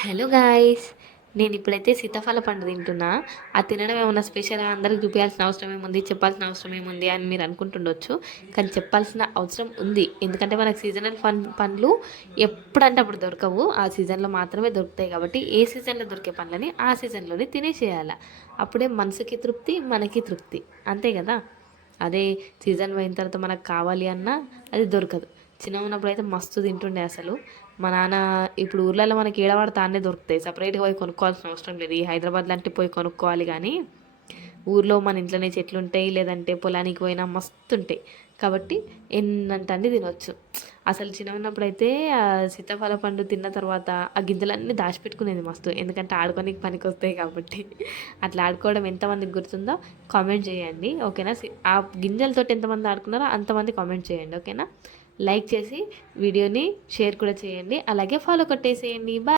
Hello guys, నేను ఇప్పుడైతే సీతాఫల పండు తింటున్నా. అది తినడం ఏమన్నా స్పెషల్ అందరికి చూపించాల్సిన అవసరం ఏముంది, చెప్పాల్సిన అవసరం ఏముంది అని మీరు అనుకుంటుండొచ్చు. కానీ చెప్పాల్సిన అవసరం ఉంది. ఎందుకంటే మనకు సీజనల్ పండ్లు ఎప్పుడంటే అప్పుడు దొరకవు. ఆ సీజన్లో మాత్రమే దొరుకుతాయి. కాబట్టి ఏ సీజన్లో దొరికే పండ్లని ఆ సీజన్లోనే తినేసేయాలి. అప్పుడే మనసుకి తృప్తి, మనకి తృప్తి. అంతే కదా. అదే సీజన్ పోయిన తర్వాత మనకు కావాలి అన్నా అది దొరకదు. చిన్నగా ఉన్నప్పుడు అయితే మస్తు తింటుండే అసలు. మా నాన్న ఇప్పుడు ఊర్లలో మనకి ఏడవాడితే అన్నీ దొరుకుతాయి, సపరేట్గా పోయి కొనుక్కోవాల్సిన అవసరం లేదు. ఈ హైదరాబాద్ లాంటి పోయి కొనుక్కోవాలి. కానీ ఊర్లో మన ఇంట్లోనే చెట్లు ఉంటాయి, లేదంటే పొలానికి పోయినా మస్తు ఉంటాయి. కాబట్టి ఎన్నంటే అన్ని తినవచ్చు. అసలు చిన్న ఉన్నప్పుడు అయితే ఆ సీతాఫల పండు తిన్న తర్వాత ఆ గింజలన్నీ దాచిపెట్టుకునేది మస్తు. ఎందుకంటే ఆడుకోనికి పనికి వస్తాయి కాబట్టి. అట్లా ఆడుకోవడం ఎంతమందికి గుర్తుందో కామెంట్ చేయండి, ఓకేనా. ఆ గింజలతో ఎంతమంది ఆడుకున్నారో అంతమంది కామెంట్ చేయండి, ఓకేనా. లైక్ చేసి వీడియోని షేర్ కూడా చేయండి, అలాగే ఫాలో కొట్టేసేయండి. బాయ్.